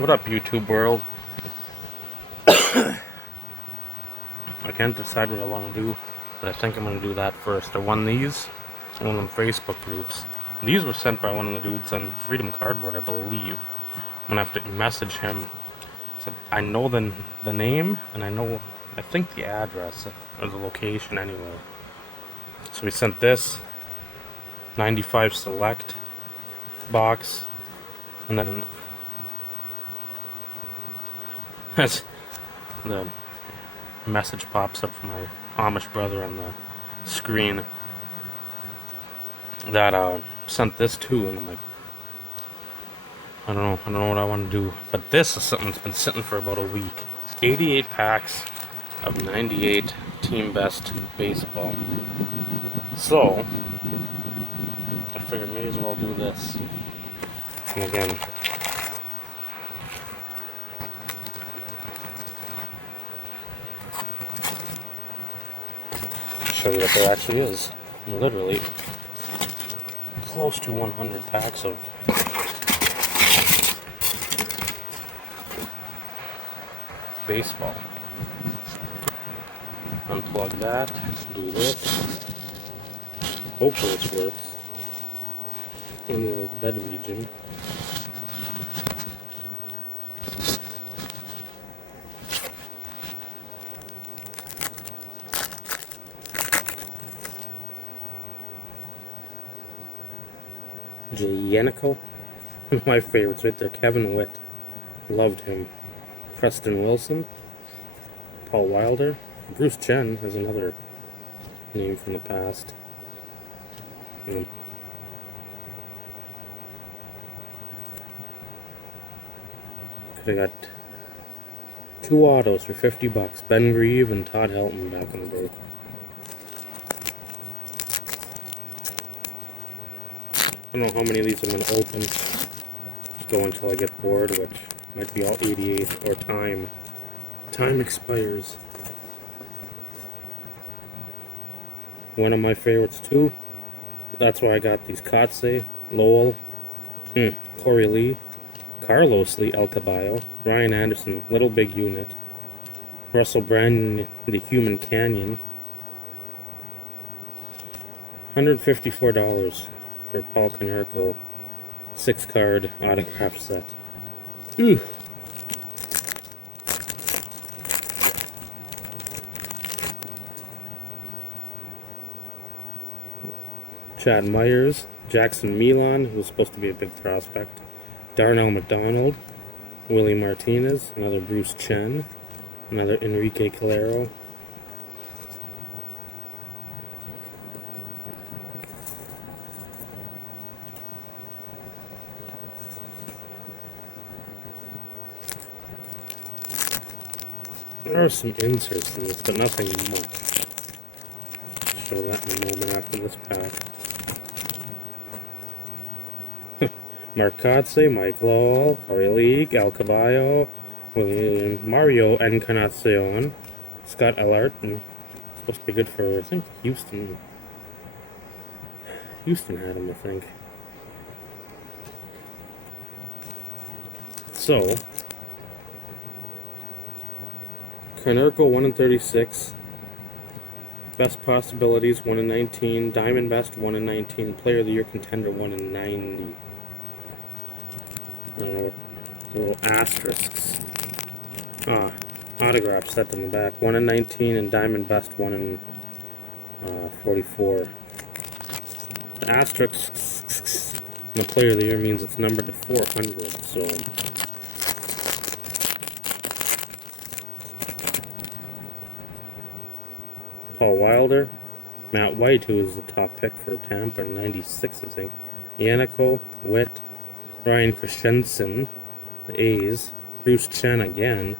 What up, YouTube world? I can't decide what I want to do, but I think I'm going to do that first. I won these in one of them Facebook groups. These were sent by one of the dudes on Freedom Cardboard, I believe. I'm going to have to message him. So I know the name, and I think the address, or the location anyway. So we sent this 95 Select box, and then that's the message pops up from my Amish brother on the screen that sent this too, and I'm like, I don't know what I want to do, but this is something that's been sitting for about a week. 88 packs of 98 Team Best baseball. So I figured may as well do this. And again, show you what there actually is. Literally close to 100 packs of baseball. Unplug that, do this. Hopefully it works. In the bed region. Jay Yannico, one of my favorites right there. Kevin Witt, loved him. Preston Wilson, Paul Wilder, Bruce Chen is another name from the past. Could have got 2 autos for $50. Ben Grieve and Todd Helton back in the day. I don't know how many of these I'm going to open. Just go until I get bored, which might be all 88 or time. Time expires. One of my favorites too. That's why I got these Kotze, Lowell, Corey Lee, Carlos Lee Alcaballo, Ryan Anderson, Little Big Unit, Russell Brandon, The Human Canyon. $154 for Paul Konerko 6-card autograph set. Ooh. Chad Myers, Jackson Milan, who was supposed to be a big prospect, Darnell McDonald, Willie Martinez, another Bruce Chen, another Enrique Calero. There are some inserts in this, but nothing much. Show that in a moment after this pack. Mark Kotze, Mike Lowell, Corey Lee, Alcaballo, Mario Encarnacion, Scott Ellard, and supposed to be good for, I think, Houston. Houston had him, I think. So, Konerko 1/36. Best possibilities 1/19. Diamond Best 1/19. Player of the Year contender 1/90. Little asterisks. Autograph set in the back 1/19 and Diamond Best 1/44. The asterisks in the Player of the Year means it's numbered to 400. So. Paul Wilder, Matt White, who is the top pick for Tampa, 96, I think. Yannico, Witt, Ryan Christensen, the A's, Bruce Chen again.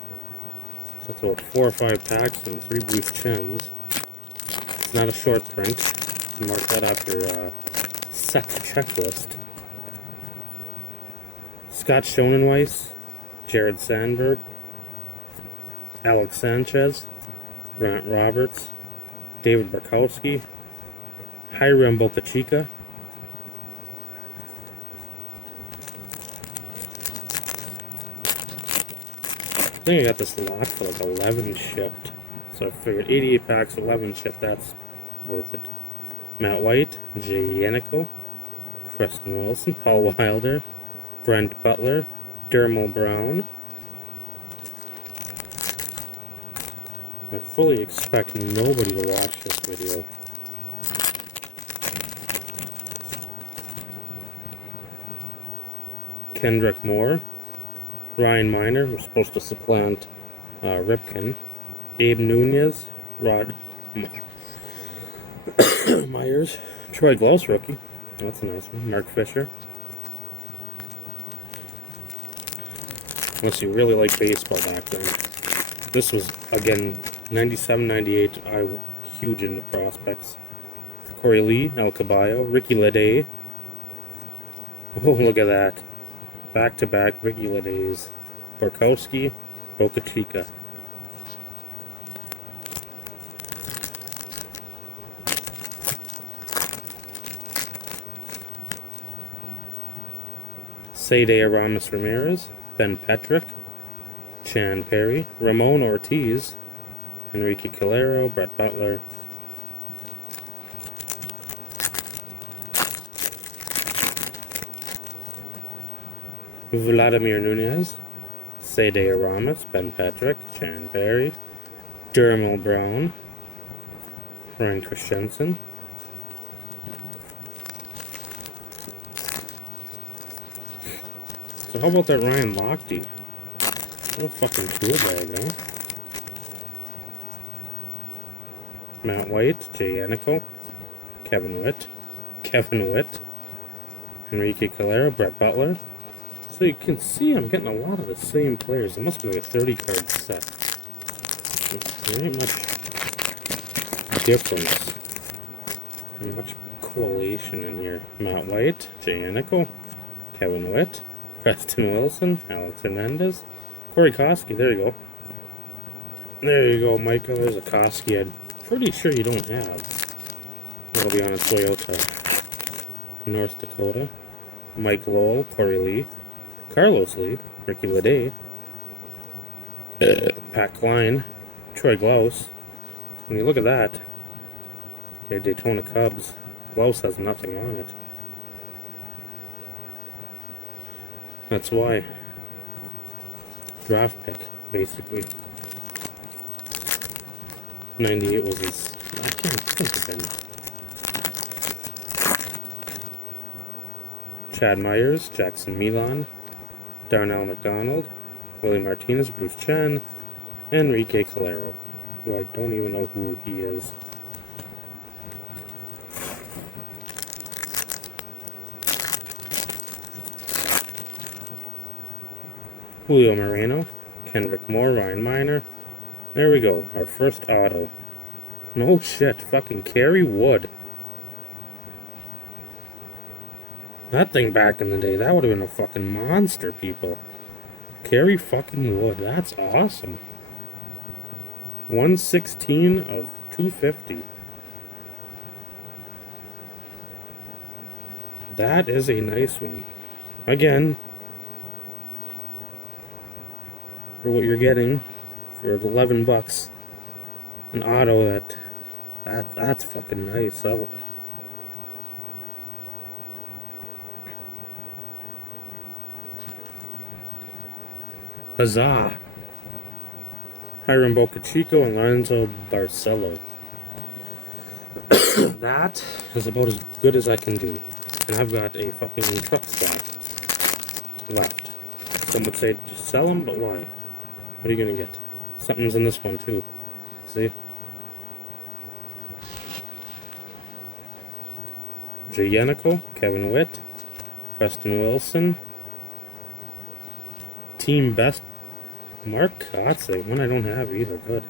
So that's about 4 or 5 packs and 3 Bruce Chens. It's not a short print. You mark that off your set checklist. Scott Schonenweiss, Jared Sandberg, Alex Sanchez, Grant Roberts, David Barkowski, Hiram Boca Chica, I think I got this lot for like 11 shipped. So I figured 88 packs, 11 shipped, that's worth it. Matt White, Jay Yannico, Preston Wilson, Paul Wilder, Brent Butler, Dermal Brown. I fully expect nobody to watch this video. Kendrick Moore, Ryan Miner, we're supposed to supplant Ripken, Abe Nunez, Rod Myers, Troy Glaus rookie, that's a nice one, Mark Fisher. Unless you really like baseball back then. This was, again, 97, 98, I was huge into prospects. Corey Lee, El Caballo, Ricky Lede. Oh, look at that. Back-to-back Ricky Lede's. Borkowski, Boca Chica. Sede Aramis Ramirez, Ben Petrick, Chan Perry, Ramon Ortiz, Enrique Calero, Brett Butler. Vladimir Nunez, Sede Aramis, Ben Petrick, Chan Perry, Dermal Brown, Ryan Christensen. So how about that Ryan Lochte? What a fucking tool bag, huh? Matt White, Jay Yannico, Kevin Witt, Enrique Calero, Brett Butler. So you can see I'm getting a lot of the same players. It must be like a 30 card set. There ain't much difference. Not much correlation in here. Matt White, Jay Yannico, Kevin Witt, Preston Wilson, Alex Hernandez, Corey Koski, there you go. There you go, Michael. There's a Koski I'm pretty sure you don't have. That'll be on its way out to North Dakota. Mike Lowell, Corey Lee, Carlos Lee, Ricky Lede, Pat Klein, Troy Glaus. When you look at that, okay, Daytona Cubs, Glaus has nothing on it. That's why. Draft pick, basically. 98 was his. I can't think of him. Chad Myers, Jackson Milan, Darnell McDonald, Willie Martinez, Bruce Chen, Enrique Calero, who I don't even know who he is. Julio Moreno, Kendrick Moore, Ryan Miner. There we go, our first auto. No shit, fucking Kerry Wood. That thing back in the day, that would have been a fucking monster, people. Kerry fucking Wood, that's awesome. 116 of 250. That is a nice one. Again, for what you're getting for 11 bucks, an auto that's fucking nice. Huzzah! Hiram Bocachico and Lorenzo Barcelo. That is about as good as I can do. And I've got a fucking truck stop left. Some would say just sell them, but why? What are you gonna get? Something's in this one too. See? Jay Yannico, Kevin Witt, Preston Wilson, team best Mark Kotsay, one I don't have either. Good.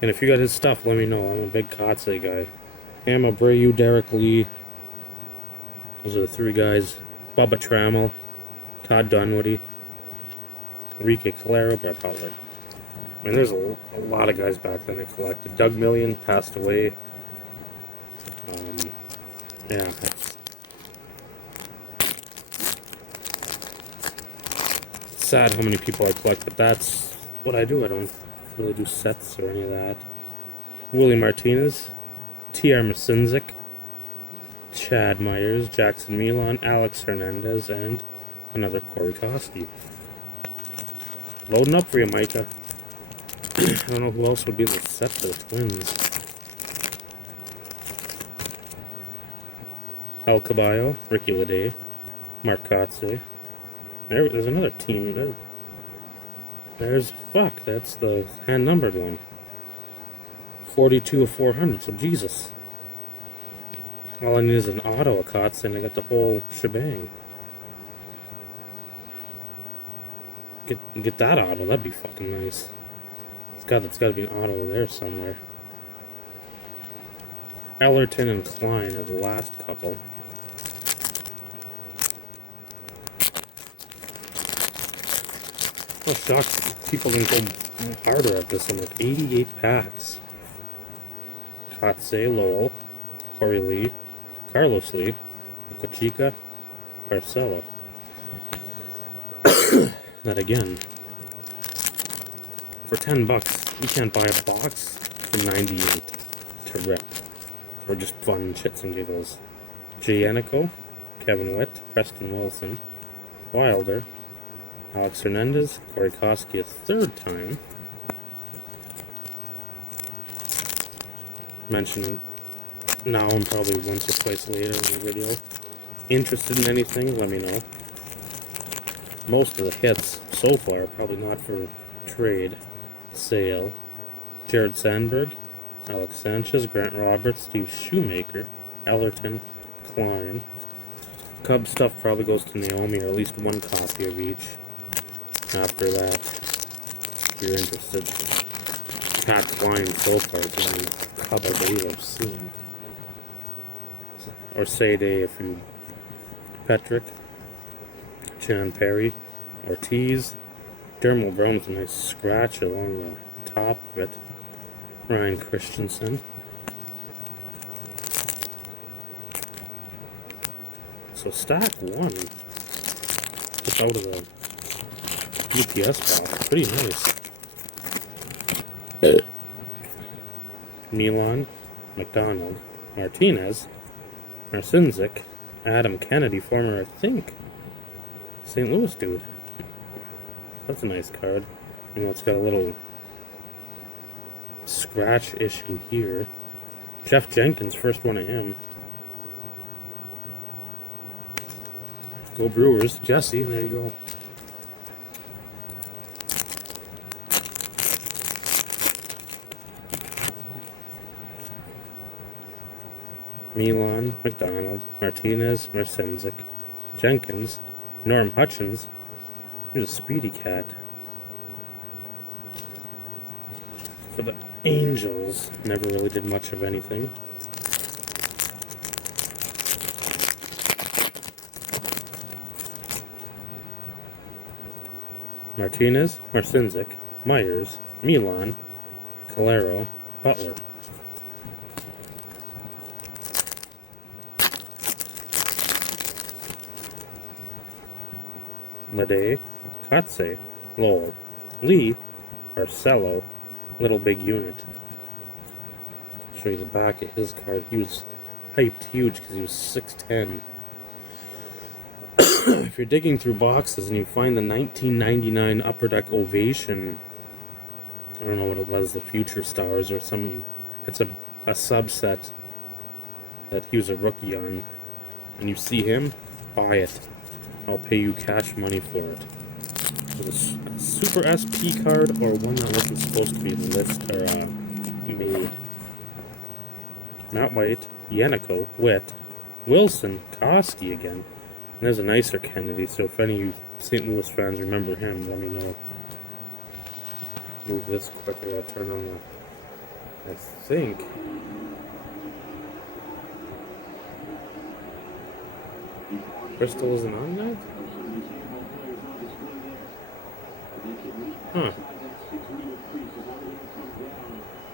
And if you got his stuff, let me know. I'm a big Kotsay guy. Ham Abreu, Derek Lee. Those are the three guys. Bubba Trammell, Todd Dunwoody, Enrique Calero, Brett Butler. I mean, there's a lot of guys back then I collected. Doug Million passed away. Yeah, sad how many people I collect, but that's what I do. I don't really do sets or any of that. Willie Martinez, T.R. Masinzik, Chad Myers, Jackson Milan, Alex Hernandez, and another Corey Koski. Loading up for you, Micah. I don't know who else would be in the set for the Twins. El Caballo, Ricky Leday, Mark Kotze. There's another team. There's that's the hand-numbered one. 42 of 400, so Jesus. All I need is an auto of Kotze, and I got the whole shebang. Get that auto, that'd be fucking nice. It's got to be an auto there somewhere. Ellerton and Klein are the last couple. I'm shocked people didn't go harder at this. I'm like 88 packs. Kotze, Lowell, Corey Lee, Carlos Lee, Cochica, Barcelo. That again, for $10, you can't buy a box for 98 to rip. For just fun shits and giggles. Giannico, Kevin Witt, Preston Wilson, Wilder, Alex Hernandez, Corey Koski a third time. Mentioned now and probably once or twice later in the video. Interested in anything, let me know. Most of the hits so far, probably not for trade, sale. Jared Sandberg, Alex Sanchez, Grant Roberts, Steve Shoemaker, Ellerton, Klein. Cub stuff probably goes to Naomi, or at least one copy of each. After that, if you're interested. Pat Klein so far is the only Cub I believe I've seen. Or Sade if you... Petrick, John Perry, Ortiz, Dermal Brown's a nice scratch along the top of it. Ryan Christensen. So stack one, just out of the UPS box, pretty nice. Milan, McDonald, Martinez, Marcinzik, Adam Kennedy, former, I think, St. Louis dude. That's a nice card. You know, it's got a little scratch issue here. Jeff Jenkins, first one of him. Go Brewers. Jesse, there you go. Milan, McDonald, Martinez, Marcinzik, Jenkins, Norm Hutchins. Here's a Speedy Cat. For the Angels, never really did much of anything. Martinez, Marcinzik, Myers, Milan, Calero, Butler. Leday, Kotze, Lowell, Lee, Barcelo, Little Big Unit. I'll show you the back of his card. He was hyped huge because he was 6'10". If you're digging through boxes and you find the 1999 Upper Deck Ovation, I don't know what it was, the Future Stars or some, it's a subset that he was a rookie on, and you see him, buy it. I'll pay you cash money for it. With a Super SP card or one that wasn't supposed to be made. Matt White, Yannico, Witt, Wilson, Koski again. And there's a nicer Kennedy, so if any of you St. Louis fans remember him, let me know. Move this quicker, I'll turn on the... I think... Bristol isn't on that? Huh.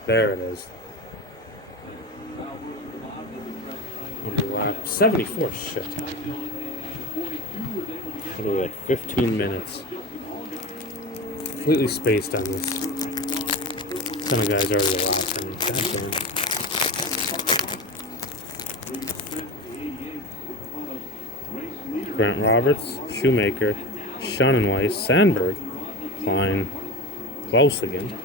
There it is. 74, shit. We're at 15 minutes. Completely spaced on this. Some of the guys already lost. And Grant Roberts, Shoemaker, Schonenweiss, Sandberg, Klein, Klaus again.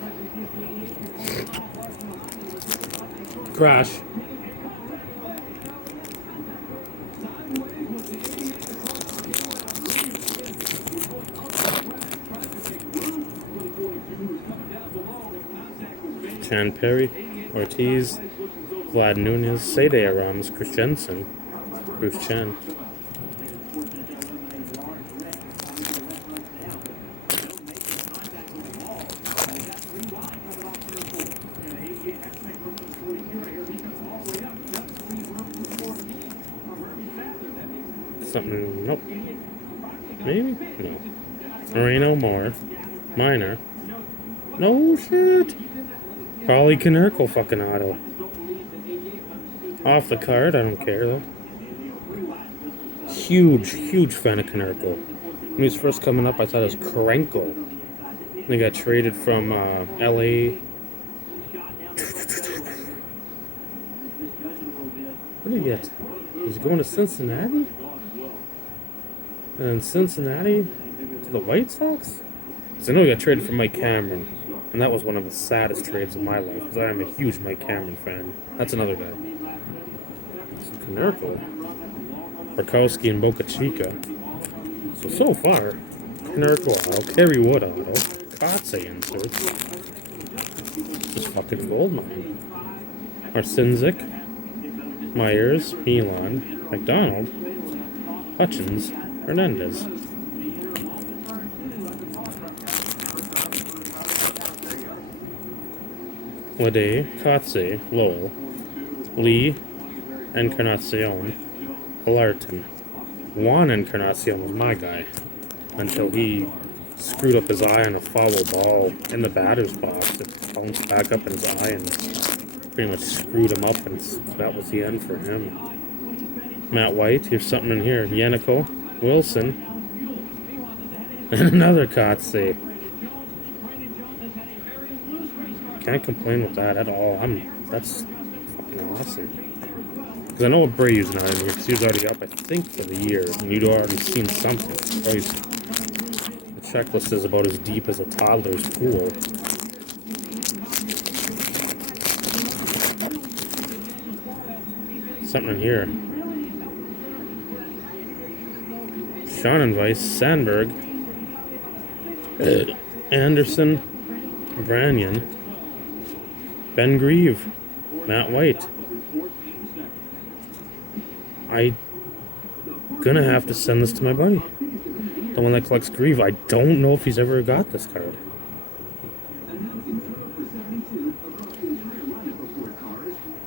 Crash. Chan Perry, Ortiz, Vlad Nunez, Sede Arams, Christensen, Bruce Chen. Something, nope. Maybe? No. Moreno, Moore, Minor. No shit! Probably Konerko fucking auto. Off the card, I don't care though. Huge fan of Konerko. When he was first coming up, I thought it was Krenko. They got traded from LA. What did he get? Was he going to Cincinnati? And Cincinnati to the White Sox? Because I know he got traded from Mike Cameron. And that was one of the saddest trades of my life, because I am a huge Mike Cameron fan. That's another guy. Konerko, Barkowski, and Boca Chica. So far, Konerko auto, Kerry Wood auto, Kotze inserts. Just fucking gold mine. Arsinzik, Myers, Milan, McDonald, Hutchins, Hernandez. Lede, Kotze, Lowell, Lee, Encarnacion, Alarton. Juan Encarnacion was my guy until he screwed up his eye on a foul ball in the batter's box. It bounced back up in his eye and pretty much screwed him up, and that was the end for him. Matt White, here's something in here. Yannico, Wilson, and another Kotze. Can't complain with that at all. That's fucking awesome. Because I know Abreu's not in here, because he was already up, I think, for the year. And you'd already seen something. The checklist is about as deep as a toddler's pool. Something in here. Schonenweiss, Sandberg, Anderson, Branyan, Ben Grieve, Matt White. I'm gonna have to send this to my buddy, the one that collects Grieve. I don't know if he's ever got this card.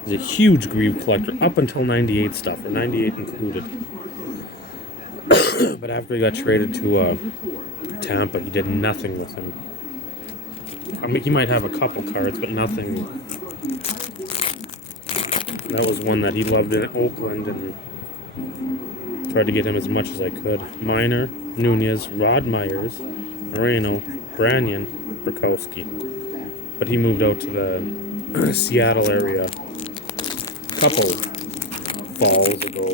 He's a huge Grieve collector up until 98 stuff, or 98 included. But after he got traded to Tampa, he did nothing with him. I mean, he might have a couple cards, but nothing. That was one that he loved in Oakland, and tried to get him as much as I could. Minor, Nunez, Rod Myers, Moreno, Branyan, Barkowski. But he moved out to the Seattle area a couple falls ago.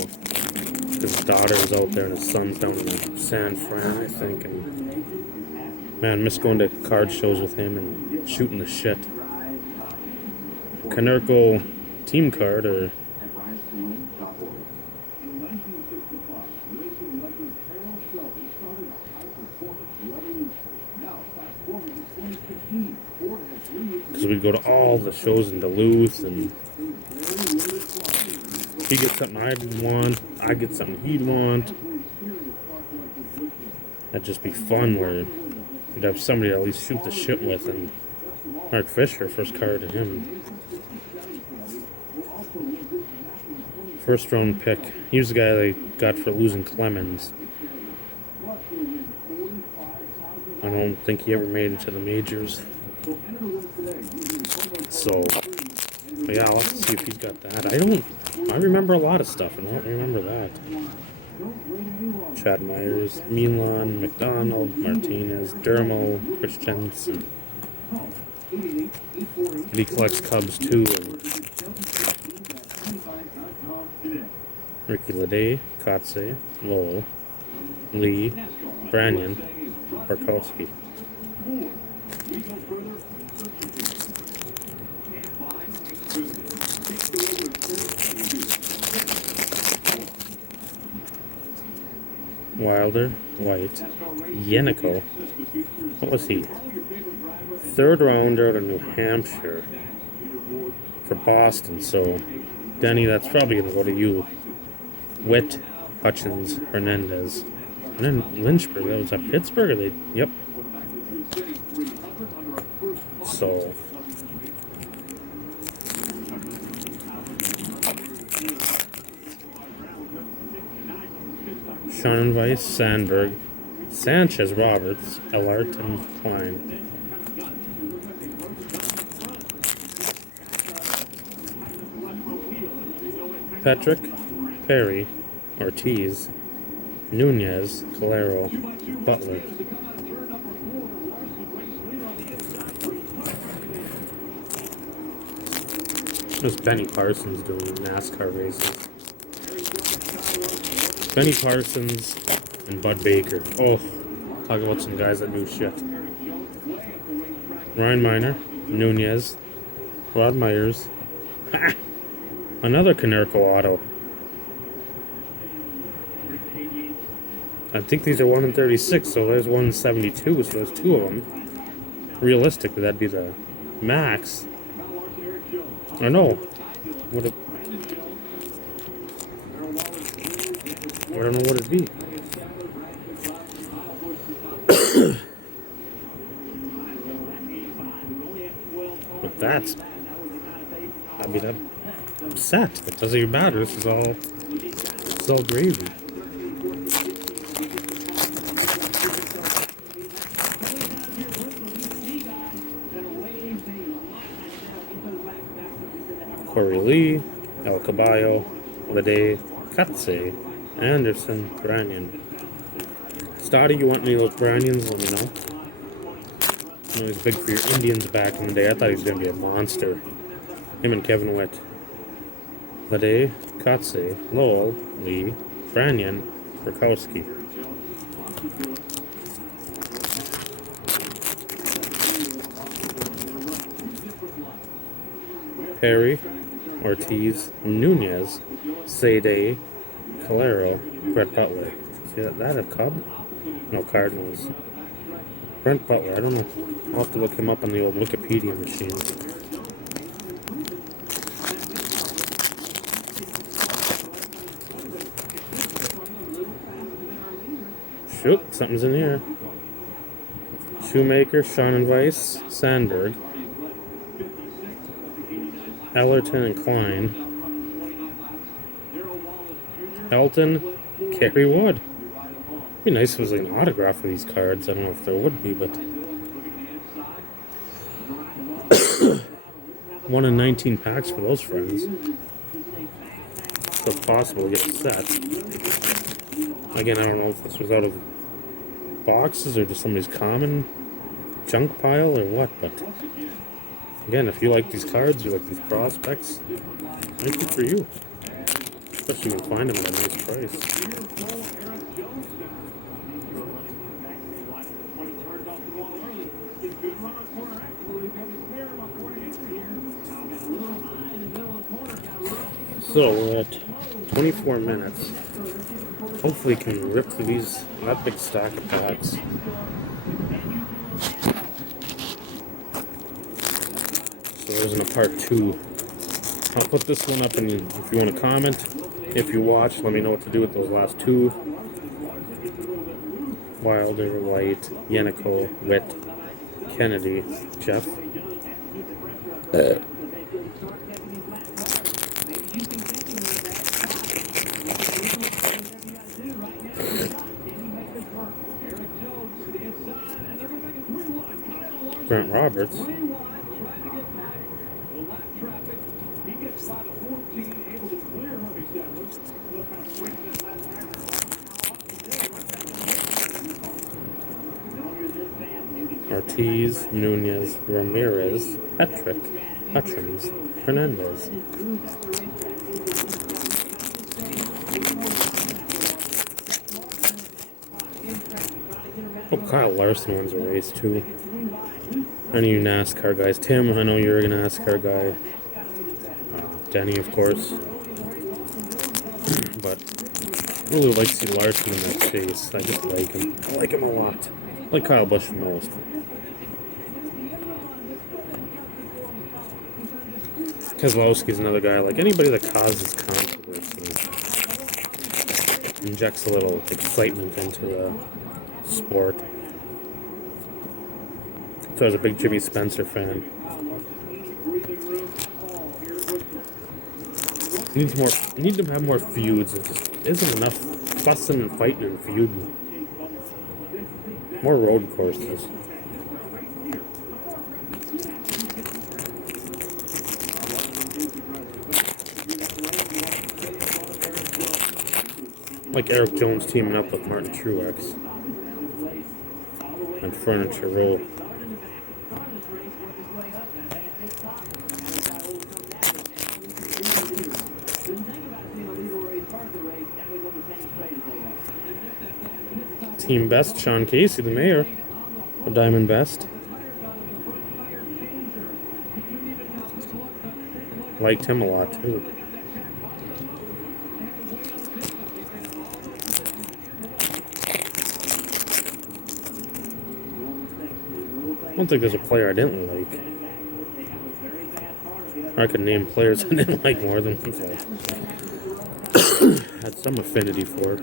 His daughter is out there and his son's down in San Fran, I think. And man, miss going to card shows with him and shooting the shit. Konerko team card, or because we go to all the shows in Duluth, and he gets something I'd want, I get something he'd want. That'd just be fun, where you'd have somebody to at least shoot the shit with. And Mark Fisher, first card to him. First round pick. He was the guy they got for losing Clemens. I don't think he ever made it to the majors. So, but yeah, I'll have to see if he's got that. I remember a lot of stuff, and I don't remember that. Chad Myers, Milan, McDonald, Martinez, Dermo, Christensen. He collects Cubs too. And Ricky Leday, Kotze, Lowell, Lee, Branyan, Barkowski. Wilder, White, Yeniko. What was he? Third rounder out of New Hampshire for Boston. So, Denny, that's probably going to go to you. Witt, Hutchins, Hernandez. And then Lynchburg. That was at Pittsburgh? Yep. So, Schoenweiss, Sandberg, Sanchez, Roberts, Ellard, and Klein. Petrick, Perry, Ortiz, Nunez, Calero, Butler. What's Benny Parsons doing in NASCAR races? Benny Parsons and Bud Baker. Oh, talk about some guys that do shit. Ryan Miner, Nunez, Rod Myers. Another Canerco auto. I think these are 1 in 36, so there's 1 in 72, so there's 2 of them. Realistically, that'd be the max. I know. I don't know what it'd be. But I mean, I'm set. It doesn't even matter. This is all gravy. Corey Lee, El Caballo, Leday, Kotze, Anderson, Branyan. Stoddy, you want any of those Branyans? Let me know. I know he's big for your Indians back in the day. I thought he was going to be a monster. Him and Kevin Witt. Leday, Kotze, Lowell, Lee, Branyan, Barkowski. Perry, Ortiz, Nunez, Sade, Calero, Brett Butler. See that a Cub? No, Cardinals. Brent Butler, I don't know. I'll have to look him up on the old Wikipedia machine. Shoot, something's in here. Shoemaker, Schoenweiss, Sandberg, Ellerton and Klein, Elton, Kerry Wood. It'd be nice if it was like an autograph for these cards. I don't know if there would be, but 1 in 19 packs for those friends. So it's possible to get a set. Again, I don't know if this was out of boxes or just somebody's common junk pile or what, but again, if you like these cards, you like these prospects, thank you for you. Especially when you find them at a nice price. So we're at 24 minutes. Hopefully can rip through that big stack of packs. So there's a part 2. I'll put this one up, and if you want to comment, if you watch, let me know what to do with those last 2. Wilder, White, Yeniko, Witt, Kennedy, Jeff. Grant Roberts. Ortiz, Nunez, Ramirez, Petrick, Hutchins, Fernandez. Oh, Kyle Larson wins a race too. Any of you NASCAR guys? Tim, I know you're a NASCAR guy. Denny, of course. But I really like to see Larson in that chase. I just like him. I like him a lot. I like Kyle Busch the most. Keselowski's another guy. Like anybody that causes controversy, injects a little excitement into the sport. So I was a big Jimmy Spencer fan. Need to have more feuds. It just isn't enough fussing and fighting and feuding. More road courses. Like Eric Jones teaming up with Martin Truex and Furniture Row. Team Best, Sean Casey, the mayor of Diamond Best. Liked him a lot too. I don't think there's a player I didn't like. Or I could name players I didn't like more than one. Had some affinity for it.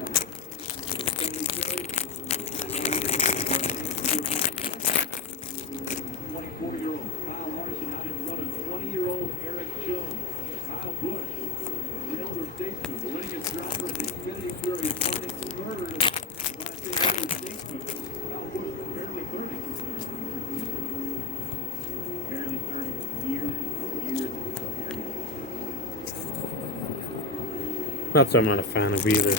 Not that I'm not a fan of either.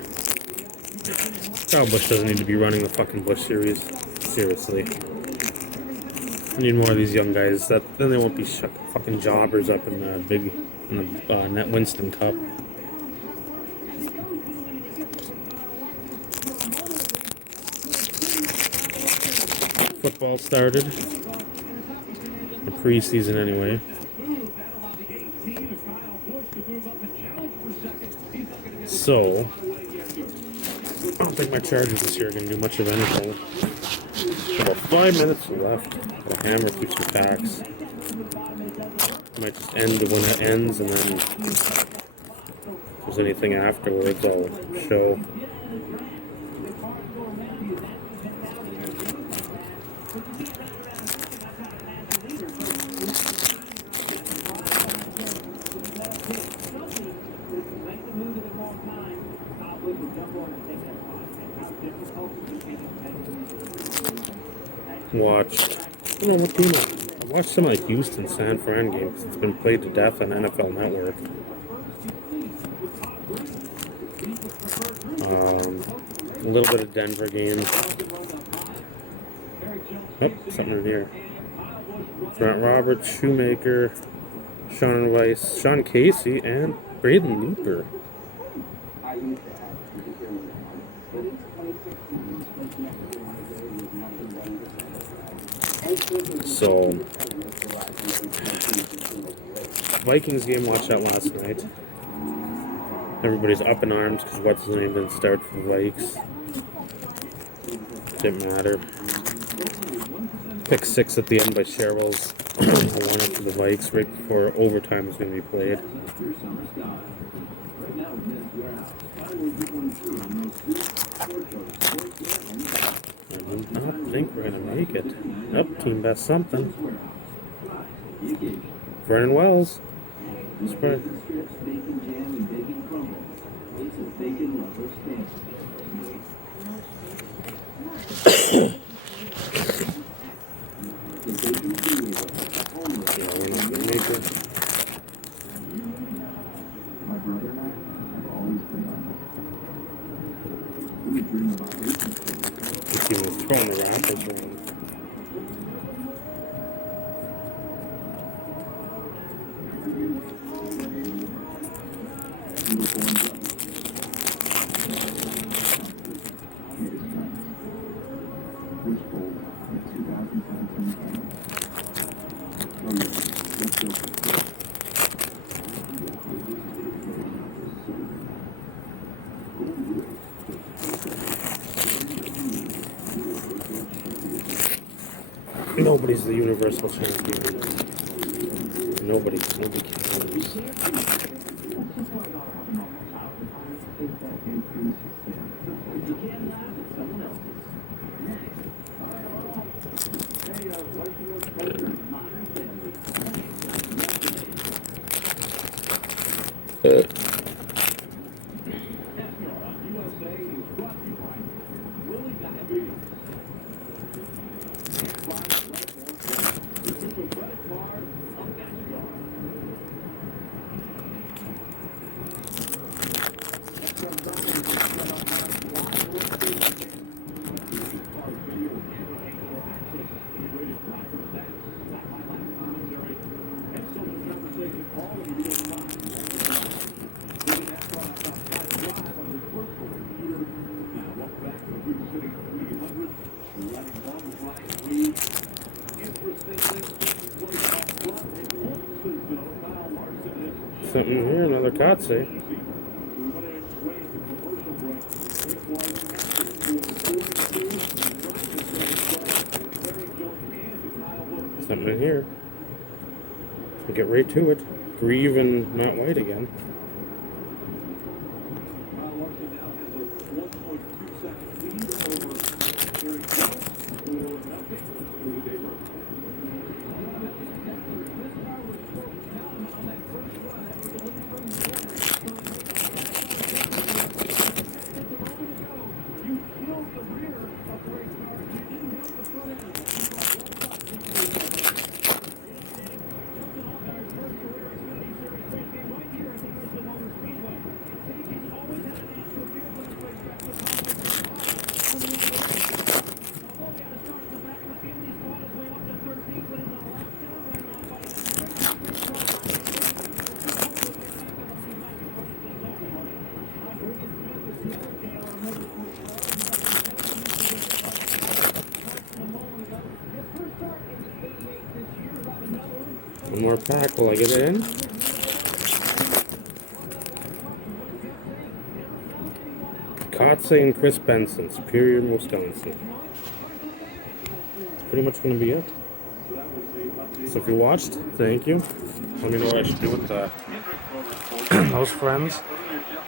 Kyle Busch doesn't need to be running the fucking Busch Series. Seriously. I need more of these young guys. Then they won't be fucking jobbers up in the Net Winston Cup. Football started. The preseason anyway. So, I don't think my Chargers this year are going to do much of anything. About 5 minutes left. The hammer through some packs. Might just end when it ends, and then if there's anything afterwards, I'll show. Watched, I don't know what game I watched some of the Houston San Fran games. It's been played to death on NFL Network. A little bit of Denver games. Oh, something in here. Grant Roberts, Shoemaker, Sean Weiss, Sean Casey, and Braden Leeper. So, Vikings game, watched that last night. Everybody's up in arms because what's his name didn't start for the Vikes. Didn't matter. Pick 6 at the end by Sherwell's. I won it for the Vikes right before overtime was going to be played. I do not think we're going to make it. Up, Team Best something. Vernon Wells. Spread. He was throwing the Raptors around. Nobody's the universal champion. Nobody cares. Something here, another Kotze. Something in here. We'll get right to it. Grieve and not white again. One more pack. Will I get it in? Kotze and Chris Benson, Superior, Wisconsin. Pretty much going to be it. So if you watched, thank you. Let me know what I should do with those friends.